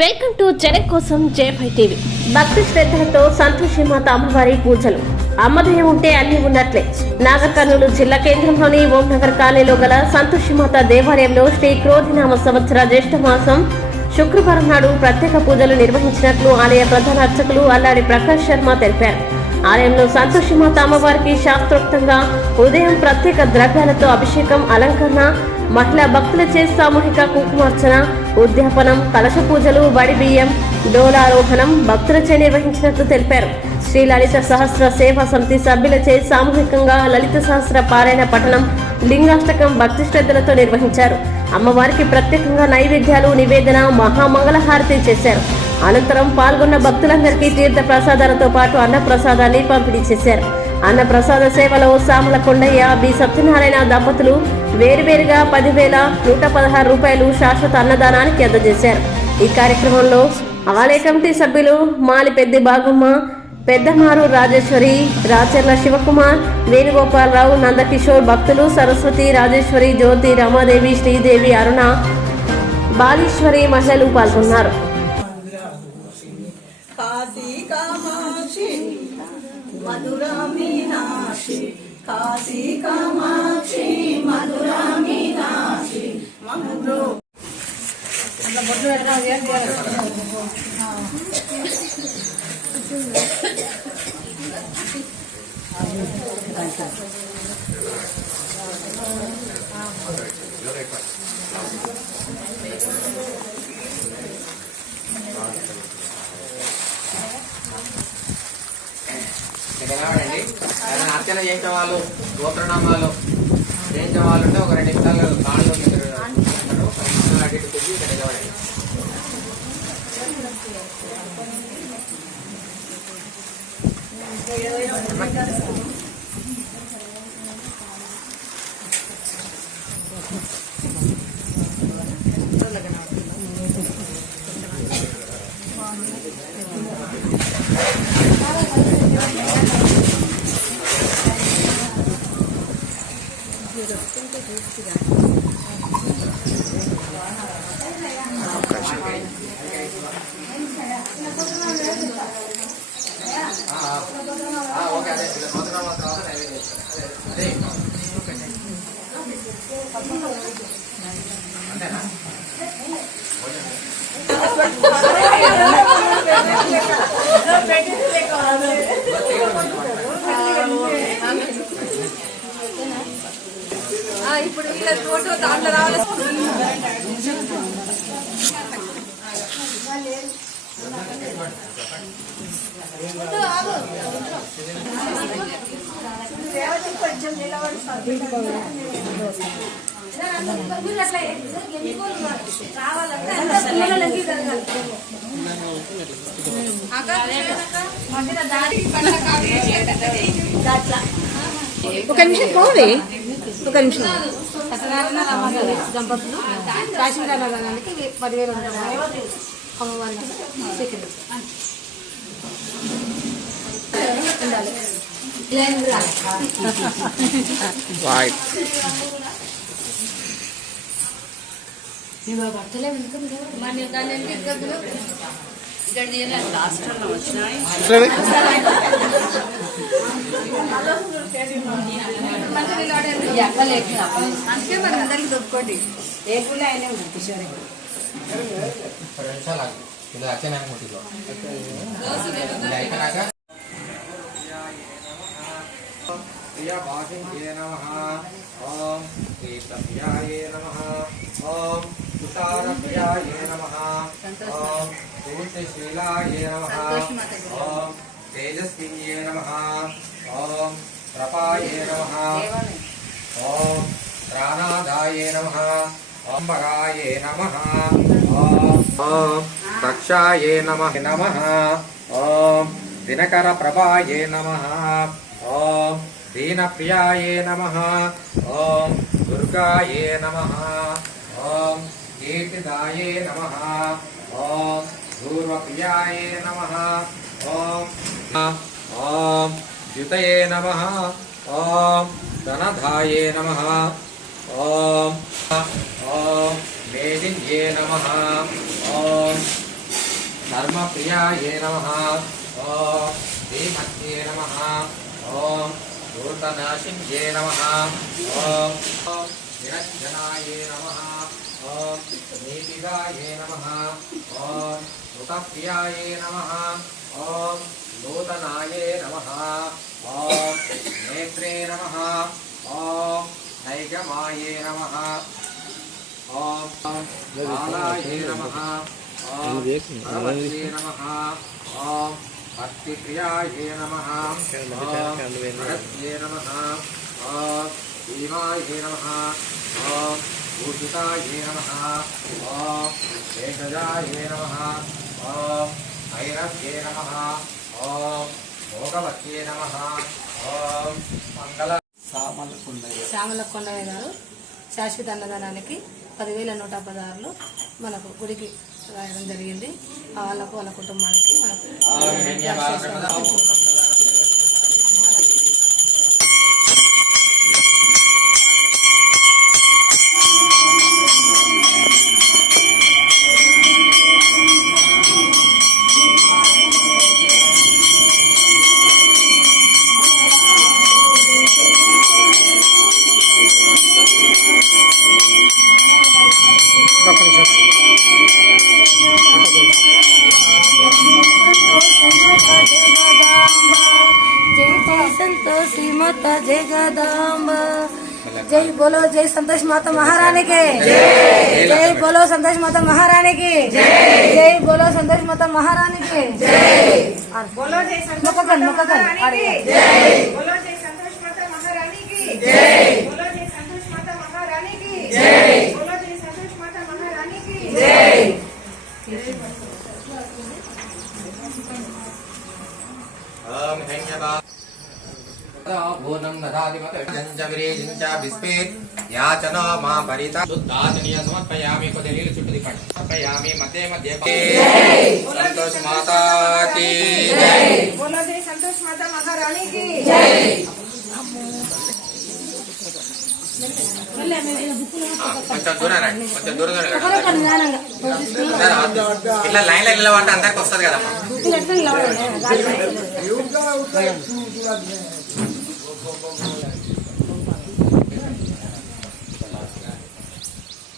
Welcome to జనం కోసం జై టీవీ. భక్తి శ్రద్ధలతో సంతోషి మాత అమ్మవారి పూజలు. అమ్మదయం ఉంటే అన్ని ఉన్నట్లే. నాగర్ కర్నూలు జిల్లా కేంద్రంలోని ఓం నగర్ కాలనీలో గల సంతోషి మాత దేవాలయంలో శ్రీ క్రోధినామ సంవత్సర జ్యేష్ఠ మాసం శుక్రవారం నాడు ప్రత్యేక పూజలు నిర్వహించినట్లు ఆలయ ప్రధాన అర్చకులు అల్లాడి ప్రకాష్ శర్మ తెలిపారు. ఆలయంలో సంతోషి మాత అమ్మవారికి శాస్త్రోక్తంగా ఉదయం ప్రత్యేక ద్రవ్యాలతో అభిషేకం, అలంకరణ, మహిళా భక్తులచే సామూహిక కుంకుమార్చన, ఉద్యాపనం, కలశ పూజలు, వడి బియ్యం, డోలారోహణం భక్తులచే నిర్వహించినట్లు తెలిపారు. శ్రీ లలిత సహస్ర సేవా సమితి సభ్యులచే సామూహికంగా లలిత సహస్ర పారాయణ పఠనం, లింగాష్టకం భక్తి శ్రద్ధలతో నిర్వహించారు. అమ్మవారికి ప్రత్యేకంగా నైవేద్యాలు, నివేదన, మహామంగళహారతి చేశారు. అనంతరం పాల్గొన్న భక్తులందరికీ తీర్థ ప్రసాదాలతో పాటు అన్న ప్రసాదాన్ని పంపిణీ చేశారు. అన్న ప్రసాద సేవలో సామల కొండయ్య, బి సత్యనారాయణ దంపతులు వేరువేరుగా 10,116 రూపాయలు శాశ్వత అన్నదానానికి అందజేశారు. ఈ కార్యక్రమంలో ఆలయ కమిటీ సభ్యులు మాలిపెద్ది బాగమ్మ, పెద్దమారు రాజేశ్వరి, రాచర్ల శివకుమార్, వేణుగోపాలరావు, నందకిషోర్, భక్తులు సరస్వతి, రాజేశ్వరి, జ్యోతి, రమాదేవి, శ్రీదేవి, అరుణ, బాలీశ్వరి మహిళలు పాల్గొన్నారు. మధురా మీనాక్షి, కాశీ కామాక్షి, మధురా మీనాక్షి, మధురో అట్లా బొట్లు పెట్టాలి. నిలబడండి. అర్చన చేయించే వాళ్ళు, గోత్రనామాలు చేయించే వాళ్ళు ఉంటే ఒక 2 నిమిషాలు కాళ్ళు అటు ఇటు తిరిగి ఇక్కడ నిలబడండి. ఓకే, అదే గోత్రనామాల తర్వాత నైవేద్యం అదే అంతేనా? ఇప్పుడు వీళ్ళ ఫోటో దాంట్లో రావాలి. ఒక నిమిషం పోవే, ఒక నిమిషం. సత్యనారాయణ రమాదేవి దంపతులు కాశీరామానికి 10,000 అమ్మవారికి స్వీకరించారు. అందుకే మరి అందరికి దొరుకోండి. ఏ పూలు అయినా ఉంది కిషోర్. 2 నిమిషాలు ఆగు. ఇది అర్చన ముట్టిలో అయిపోయినాక ప్రియాభాషించే నమః, ఓం శ్రీప్రియాయే నమః, ఓం తుషారప్రియాయే నమః, ఓం పూర్తిశీలాయే నమః, ఓం తేజస్విన్యే నమః, ఓం ప్రపాయే నమః, ఓం ప్రాణాదాయే నమః, ఓం భగాయే నమః, ఓం దక్షాయే నమః నమః, ఓం దినకర ప్రభాయే నమః, ఓం దీనప్రియాయే నమః, ఓం దుర్గాయే నమః, ఓం కీర్తిదాయే నమః, ఓం పూర్వప్రియాయే నమః, ఓం ద్యుతయే నమః, ఓం ధనధాయే నమః, ఓం మేదిన్యే నమః, ఓం धर्मप्रियाये नमः ॐ श्रीमत्ये नमः ॐ दूर्तनाशिन्ये नमः ॐ निरञ्जनाये नमः ॐ नीतिदाये नमः ॐ कृतप्रियाये नमः ॐ नूतनाये नमः ॐ नेत्रे नमः ॐ नैगमाये नमः ॐ बालाये नमः ॐ भगवते नमः ॐ भक्तिप्रियाये नमः ॐ भरत्ये नमः ॐ भीमाये नमः ॐ भूषिताये नमः ॐ भेषजाये नमः ॐ भैरव्ये नमः ॐ भोगवत्ये नमः ॐ मंगल శ్యామల కొండయ్య గారు శాశ్వత అన్నదానానికి 10,116 మనకు గుడికి రాయడం జరిగింది. వాళ్ళకు వాళ్ళ కుటుంబానికి మనకు संतोषी माता जगदांब जय बोलो जय संतोष माता महारानी के जय बोलो संतोष माता महारानी की जय बोलो संतोष माता महारानी के बोलो जय संतोष मुकदन बोलो जय संतोष माता महारानी की बोलो जय संतोष माता महारानी की बोलो जय संतोष माता महारानी की ओम धन्यवाद भूनं ददाति मत जंच विरेजंच बिस्पेत याचनो मा परिता शुद्धाचनीय समर्पयामि कोदलील चुट्टुदी पट्ट समर्पयामि मते मध्ये संतोष माता की जय बोलो जय संतोष माता महारानी की కొంచెం దూరం రండి కొంచెం దూరం ఇట్లా లైన్ లైన్ నిలబడితే అందరికి వస్తుంది కదమ్మా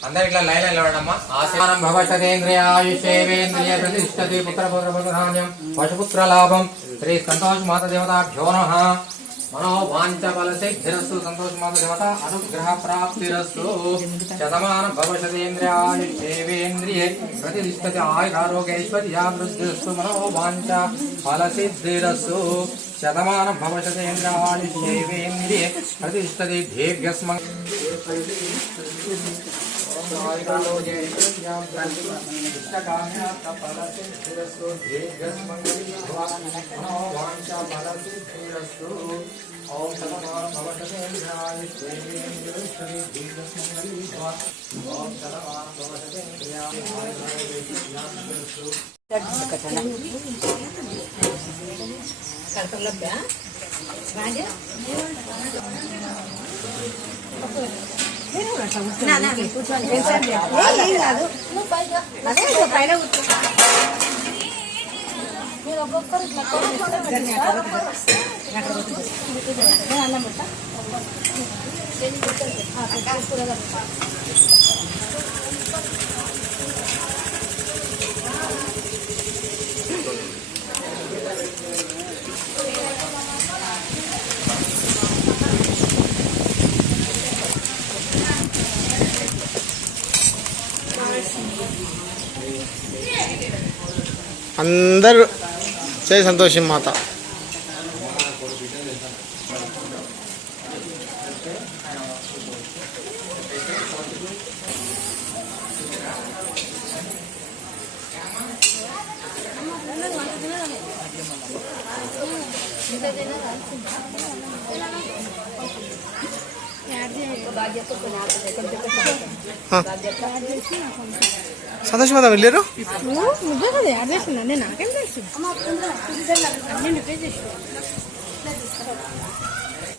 అందరు ఇట్లా లైన్ నిలబడమ్మా ఆశమానం భవషదేంద్రియాయుషేవేంద్రియ ప్రతిష్టతి పుత్రపుత్రపుత్రధాన్యం పశుపుత్ర లాభం శ్రీ సంతోష్ మాత దేవతాభ్యో నమః మనోవాంఛ ఫలసిద్ధిరస్తు సంతోష్ మాత దేవత అనుగ్రహ ప్రాప్తిరస్తు శతమానం భవషదేంద్రియాయుషేవేంద్రియే ప్రతిష్టతి ఆయురారోగ్యైశ్వర్యాభివృద్ధిరస్తు మనోవాంఛ ఫలసిద్ధిరస్తు శతమానం భవషదేంద్రియాయుషేవేంద్రియే ప్రతిష్టతి దీర్ఘస్మ అందరూ జై సంతోషి మాత సంతోషి మాత వెళ్ళారు నువ్వు యాడ్ చేసిందండి నాకేం తెలుసు